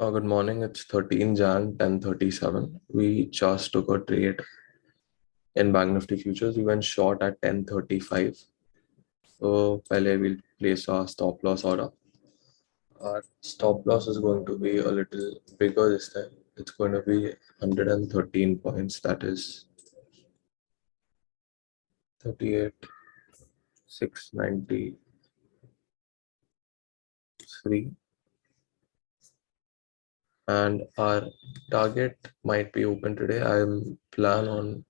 Good morning. It's 13 Jan 10:37. We just took a trade in Bank Nifty futures. We went short at 10:35. So pehle we'll place our stop loss order. Our stop loss is going to be a little bigger this time. It's going to be 113 points. That is 38,693. And our target might be open today. I'll plan on,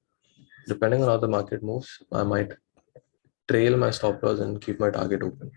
depending on how the market moves, I might trail my stop loss and keep my target open.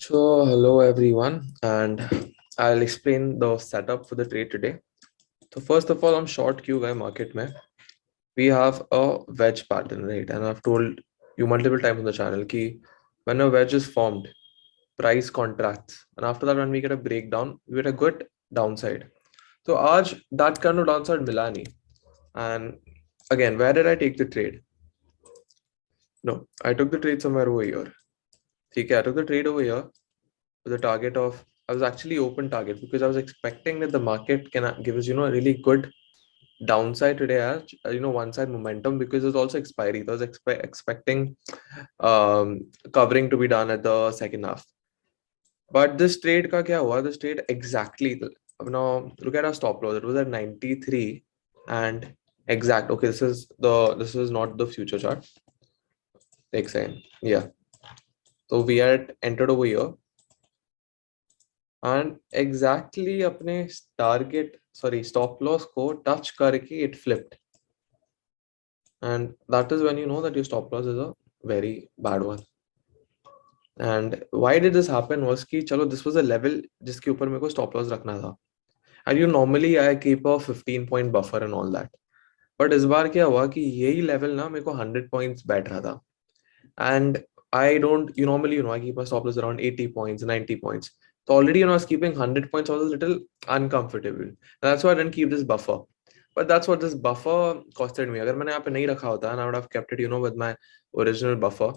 So, hello everyone, and I'll explain the setup for the trade today. So, first of all, I'm short QY market mein. We have a wedge pattern, right? And I've told you multiple times on the channel ki when a wedge is formed, price contracts, and after that, when we get a breakdown, we get a good downside. So, aaj that kind of downside mila nahi. And again, where did I take the trade? No, I took the trade somewhere over here. Okay, I took the trade over here with a target of, I was actually open target because I was expecting that the market can give us, a really good downside today as, one side momentum because there's also expiry. I was expecting covering to be done at the second half. But this trade ka kya hua? This trade exactly, now look at our stop loss. It was at 93 and exact. Okay, this is not the future chart. Next time. Yeah. So we had entered over here and exactly अपने stop loss को touch करके it flipped, and that is when you know that your stop loss is a very bad one. And why did this happen was कि चलो this was a level जिसके ऊपर मेरे को stop loss रखना था, and normally I keep a 15-point buffer and all that, but इस बार क्या हुआ कि यही level ना मेरे को 100 points बैठ रहा था, and I don't, normally, I keep my stop loss around 80 points, 90 points. So already, I was keeping 100 points. I was a little uncomfortable. And that's why I didn't keep this buffer. but that's what this buffer costed me. अगर मैंने यहाँ पे नहीं रखा होता and I would have kept it, you know, with my original buffer,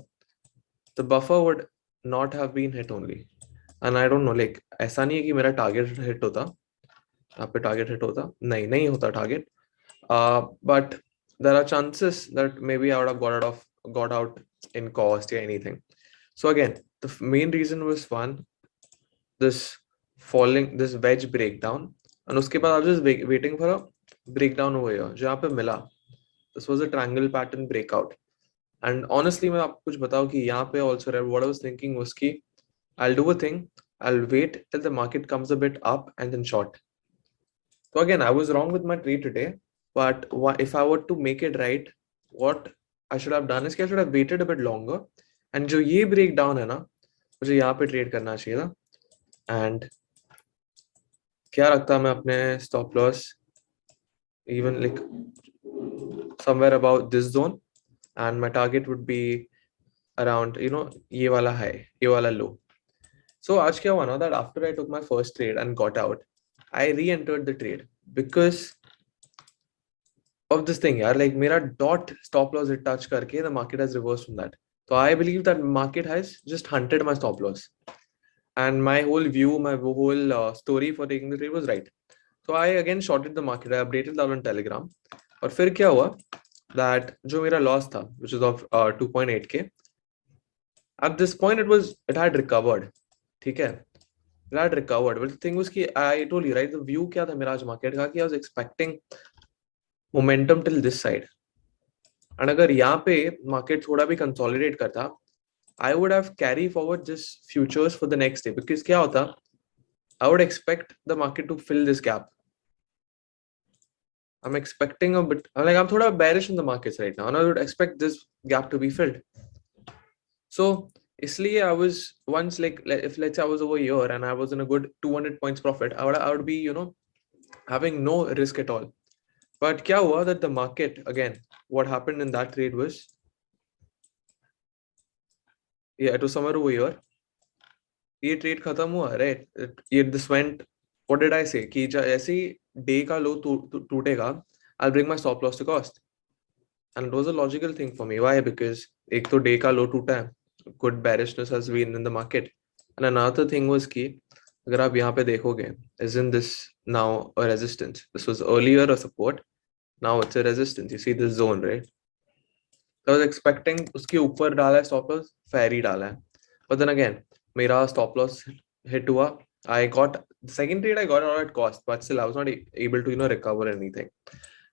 the buffer would not have been hit only. And I don't know, like ऐसा नहीं है कि मेरा target hit होता, यहाँ पे target hit होता, नहीं होता target. But there are chances that maybe I would have got out in cost or anything. So again, the main reason was one, this wedge breakdown, and उसके बाद I was just waiting for a breakdown over here जो यहाँ पे मिला. This was a triangle pattern breakout, and honestly मैं आपको कुछ बताऊँ कि यहाँ पे also what I was thinking was कि I'll do a thing, I'll wait till the market comes a bit up and then short. So again, I was wrong with my trade today, but if I were to make it right, what I should have done is I should have waited a bit longer, and जो ये breakdown है ना, मुझे यहाँ पे trade करना चाहिए था. And क्या रखता मैं अपने stop loss even like somewhere about this zone, and my target would be around, you know, ये वाला high, ये वाला low. So आज क्या हुआ ना, that after I took my first trade and got out, I re-entered the trade because of this thing यार, like मेरा dot stop loss it touch करके the market has reversed from that. So I believe that market has just hunted my stop loss, and my whole view, my whole story for taking the trade was right. So I again shorted the market. I updated that on Telegram. और फिर क्या हुआ that जो मेरा loss था, which is of 2.8k, at this point it had recovered. ठीक है, it had recovered. But the thing was कि I told you right, the view क्या था मेरा आज market का कि I was expecting momentum till this side. And अगर यहाँ पे market थोड़ा भी consolidate करता, I would have carry forward just futures for the next day, because क्या होता, I would expect the market to fill this gap. I'm expecting a bit, like I'm थोड़ा bearish in the markets right now, and I would expect this gap to be filled. So इसलिए I was once like, if let's say I was over here and I was in a good 200 points profit, I would be, you know, having no risk at all. But क्या हुआ that the market, again, what happened in that trade was, yeah, it was somewhere over here. ये trade खत्म हुआ, right? This went, what did I say? कि ऐसे day का low टूटेगा, I'll bring my stop loss to cost. And it was a logical thing for me. Why? Because एक तो day का low टूटा है, good bearishness has been in the market. And another thing was कि अगर आप यहाँ पे देखोगे, isn't this now a resistance? This was earlier a support, now it's a resistance. You see this zone, right? So I was expecting उसके ऊपर डाला है stop loss, fair ही डाला है. But then again, मेरा stop loss hit हुआ. I got the second trade, I got it at cost, but still I was not able to, you know, recover anything.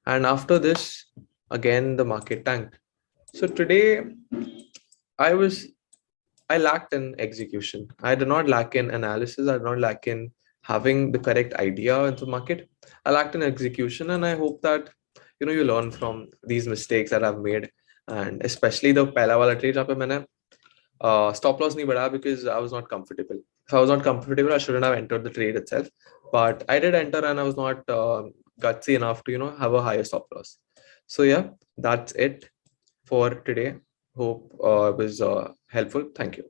And after this, again the market tanked. So today I lacked in execution. I did not lack in analysis. I did not lack in having the correct idea in the market. I lacked in execution, and I hope that, you know, you learn from these mistakes that I've made, and especially the pehla wala trade जहाँ पे मैंने stop loss नहीं बढ़ाया because I was not comfortable. If I was not comfortable, I shouldn't have entered the trade itself. But I did enter, and I was not gutsy enough to, you know, have a higher stop loss. So yeah, that's it for today. Hope it was helpful. Thank you.